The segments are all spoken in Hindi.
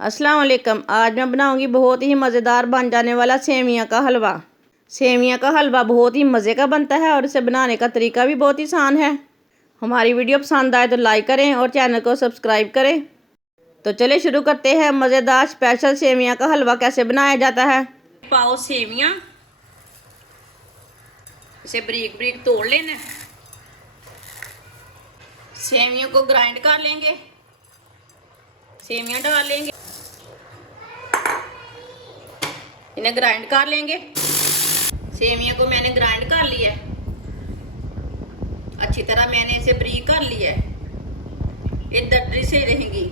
अस्सलाम वालेकुम। आज मैं बनाऊंगी बहुत ही मज़ेदार बन जाने वाला सेमिया का हलवा। सेमिया का हलवा बहुत ही मज़े का बनता है और इसे बनाने का तरीका भी बहुत ही आसान है। हमारी वीडियो पसंद आए तो लाइक करें और चैनल को सब्सक्राइब करें। तो चलिए शुरू करते हैं। मज़ेदार स्पेशल सेमिया का हलवा कैसे बनाया जाता है। पाओ सेमिया, इसे बारीक बारीक तोड़ लेना। सेमियों को ग्राइंड कर लेंगे, सेमिया डाल लेंगे, इन्हें ग्राइंड कर लेंगे। सेमिया को मैंने ग्राइंड कर लिया है, अच्छी तरह मैंने इसे बारीक कर लिया है। ये दरदरी से रहेंगी।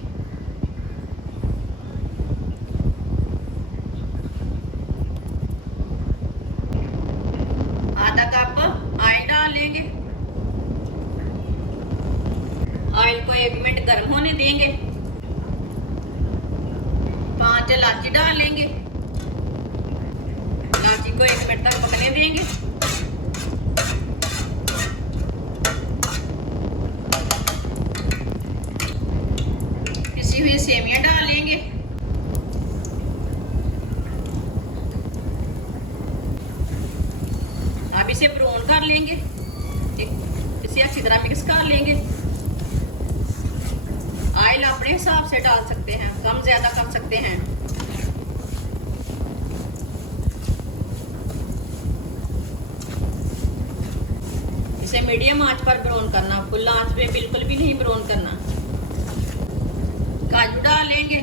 आधा कप ऑयल डाल लेंगे। ऑयल को 1 मिनट गर्म होने देंगे। 5 इलायची डाल लेंगे, इलायची को 1 मिनट तक पकने देंगे। पिसी हुई सेमिया डाल लेंगे। अब इसे ब्राउन कर लेंगे, इसे अच्छी तरह मिक्स कर लेंगे। ऑयल अपने हिसाब से डाल सकते हैं, कम ज्यादा कर सकते हैं। इसे मीडियम आंच पर ब्राउन करना, फुल आंच पे बिल्कुल भी नहीं ब्राउन करना। काजू डाल लेंगे,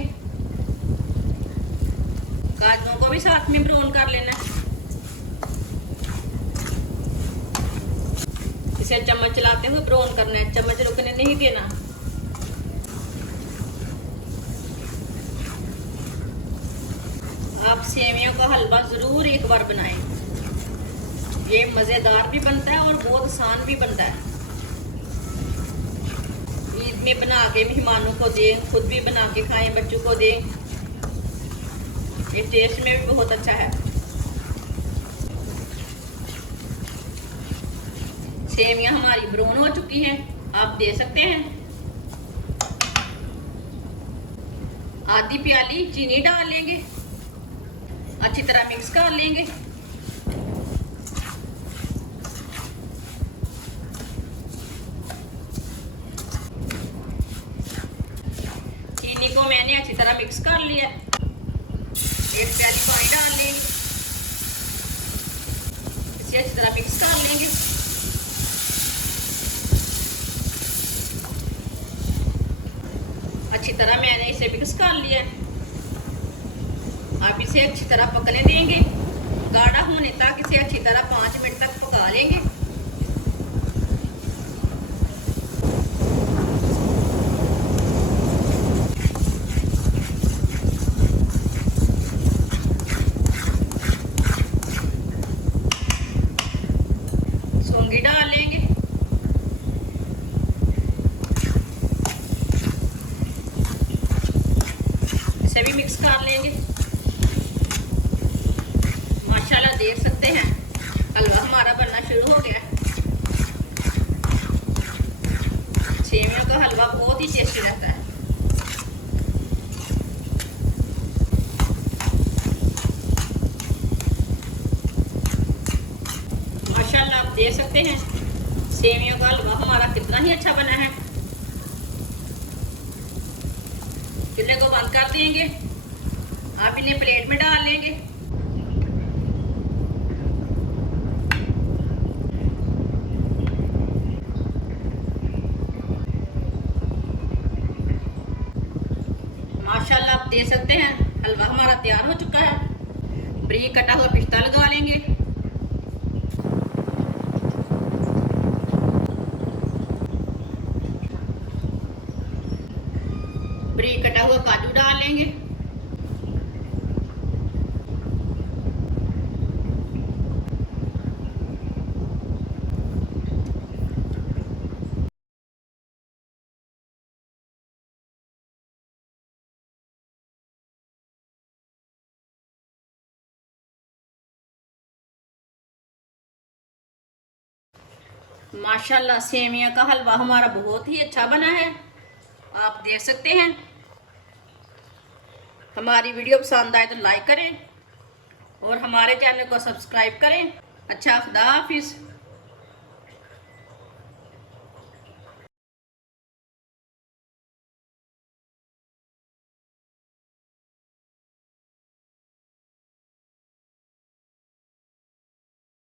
काजुओं को भी साथ में ब्राउन कर लेना। इसे चम्मच चलाते हुए ब्राउन करना है, चम्मच रुकने नहीं देना। आप सेमियों का हलवा जरूर एक बार बनाएं, ये मजेदार भी बनता है और बहुत आसान भी बनता है। ईद में बना के मेहमानों को दें, खुद भी बना के खाएं, बच्चों को दें। ये टेस्ट में भी बहुत अच्छा है। सेमिया हमारी ब्राउन हो चुकी है, आप दे सकते हैं। आधी प्याली चीनी डाल लेंगे, अच्छी तरह मिक्स कर लेंगे। चीनी को मैंने अच्छी तरह मिक्स कर लिया। 1 प्याली पानी डाल लेंगे, इसे अच्छी तरह मिक्स कर लेंगे। अच्छी तरह मैंने इसे मिक्स कर लिया। आप इसे अच्छी तरह पकने देंगे, गाढ़ा होने तक इसे अच्छी तरह 5 मिनट तक पका लेंगे। सौंगी डाल लेंगे, इसे भी मिक्स कर लेंगे। माशाल्लाह देख सकते हैं हलवा हमारा बनना शुरू हो गया। सेमियों का हलवा बहुत ही टेस्टी रहता है। माशाल्लाह आप देख सकते हैं सेमियों का हलवा हमारा कितना ही अच्छा बना है। चूल्हे को बंद कर देंगे, आप इन्हें प्लेट में डाल लेंगे। माशाल्लाह आप देख सकते हैं हलवा हमारा तैयार हो चुका है। बारीक कटा हुआ पिस्ता लगा लेंगे, बारीक कटा हुआ काजू डाल लेंगे। माशाल्लाह सेमिया का हलवा हमारा बहुत ही अच्छा बना है, आप देख सकते हैं। हमारी वीडियो पसंद आए तो लाइक करें और हमारे चैनल को सब्सक्राइब करें। अच्छा, खुदा हाफिज़।